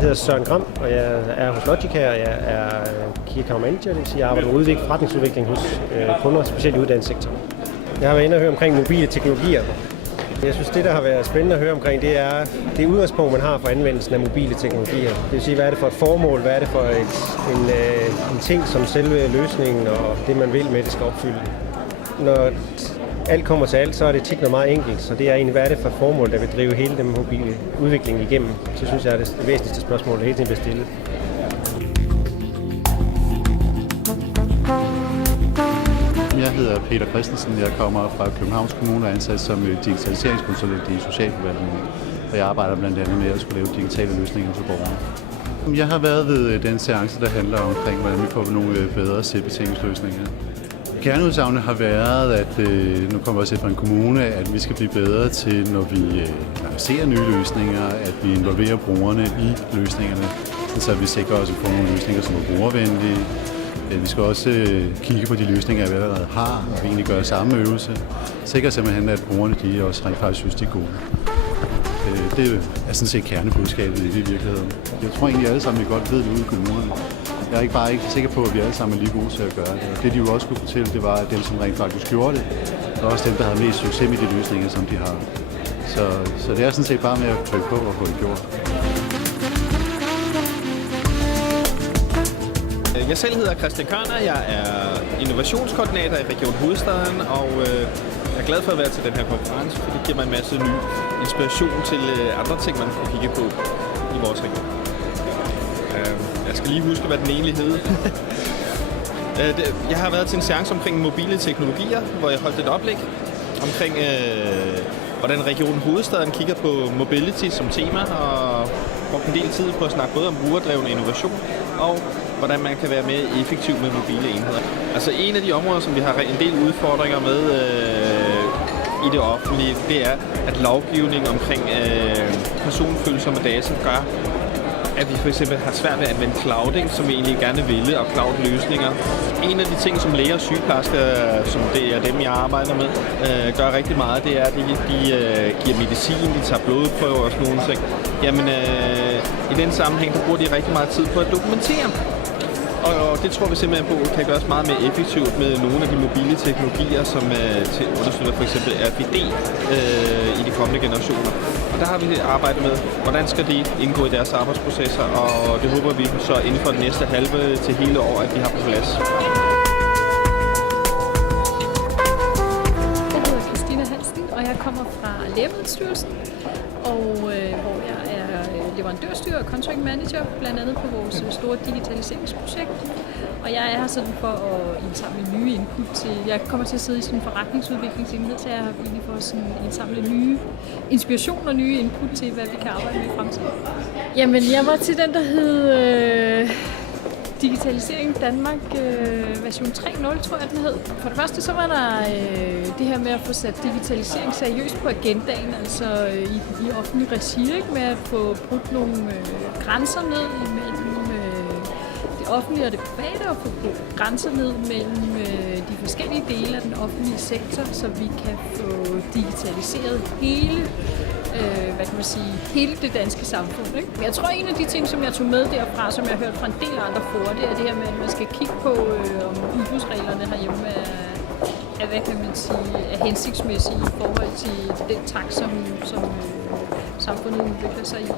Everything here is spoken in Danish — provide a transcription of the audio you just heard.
Jeg hedder Søren Gram, og jeg er hos Logica, og jeg er Key Account Manager, det vil sige, jeg arbejder med forretningsudvikling hos kunder, specielt i uddannelsessektoren. Jeg har været inde og høre omkring mobile teknologier. Jeg synes, det der har været spændende at høre omkring, det er det udgangspunkt, man har for anvendelsen af mobile teknologier. Det vil sige, hvad er det for et formål, hvad er det for en ting, som selve løsningen og det, man vil med det, skal opfylde. Når alt kommer til alt, så er det tit noget meget enkelt, så det er egentlig, hvad er det for et formål, der vil drive hele den mobile udvikling igennem. Så synes jeg, er det væsentligste spørgsmål, der hele tiden bliver stillet. Jeg hedder Peter Christensen. Jeg kommer fra Københavns Kommune og er ansat som digitaliseringskonsulent i socialforvaltningen. Og jeg arbejder blandt andet med at skulle lave digitale løsninger for borgerne. Jeg har været ved den seance, der handler omkring, hvordan vi får nogle bedre selvbetjeningsløsninger. Kerneudsagnet har været, at nu kommer jeg også fra en kommune, at vi skal blive bedre til, når vi lancerer nye løsninger, at vi involverer brugerne i løsningerne, så vi sikrer os, at vi får nogle løsninger, som er brugervenlige. Vi skal også kigge på de løsninger, vi allerede har, og egentlig gøre samme øvelse. Sikre simpelthen, at brugerne de også rent faktisk synes, de er gode. Det er sådan set kernebudskabet i virkeligheden. Jeg tror egentlig, at alle sammen godt ved det ude i kommunerne. Jeg er ikke sikker på, at vi alle sammen er lige gode til at gøre det. Og det, de jo også kunne fortælle, det var, at dem, som rent faktisk gjorde det, og også dem, der havde mest succes med de løsninger, som de har. Så det er sådan set bare med at trykke på og få det gjort. Jeg selv hedder Christian Kørner, jeg er innovationskoordinator i Region Hovedstaden, og jeg er glad for at være til den her konference, for det giver mig en masse ny inspiration til andre ting, man kan kigge på i vores region. Jeg skal lige huske, hvad den egentlig hed. Jeg har været til en seance omkring mobile teknologier, hvor jeg holdt et oplæg omkring, hvordan Region Hovedstaden kigger på mobility som tema, og brugt en del tid på at snakke både om brugerdreven innovation, og hvordan man kan være mere effektiv med mobile enheder. Altså en af de områder, som vi har en del udfordringer med i det offentlige, det er, at lovgivning omkring personfølsomme data gør, at vi for eksempel har svært ved at anvende clouding, som vi egentlig gerne ville, og cloud-løsninger. En af de ting, som læger og sygeplejersker, som det er dem, jeg arbejder med, gør rigtig meget, det er, at de giver medicin, de tager blodprøver og sådan nogle ting. Jamen, i den sammenhæng, der bruger de rigtig meget tid på at dokumentere. Og det tror vi simpelthen på kan gøres meget mere effektivt med nogle af de mobile teknologier, som understøtter for eksempel RFID i de kommende generationer. Og der har vi arbejdet med, hvordan skal de indgå i deres arbejdsprocesser, og det håber vi så inden for det næste halve til hele år, at vi har på plads. Jeg hedder Christina Hansen, og jeg kommer fra Lægemiddelstyrelsen, og hvor jeg er leverandørstyrer og contract manager, blandt andet på vores store digitaliseringsprojekt. Og jeg er her sådan for at indsamle nye input til. Jeg kommer til at sidde i sådan en forretningsudviklingsenhed, så jeg har egentlig for at indsamle nye inspiration og nye input til, hvad vi kan arbejde med i fremtiden. Jamen, jeg var til den, der hed Digitalisering Danmark version 3.0, tror jeg den hed. For det første så var der det her med at få sat digitalisering seriøst på agendaen, altså i offentlig regi, ikke? Med at få brudt nogle grænser ned imellem det offentlige og det private, og få brudt grænser ned mellem de forskellige dele af den offentlige sektor, så vi kan få digitaliseret hele hele det danske samfund. Ikke? Jeg tror, en af de ting, som jeg tog med derfra, som jeg har hørt fra en del andre fora, det er det her med, at man skal kigge på, om udbudsreglerne herhjemme er hvad kan man sige, er hensigtsmæssige i forhold til den takt, som samfundet udvikler sig i.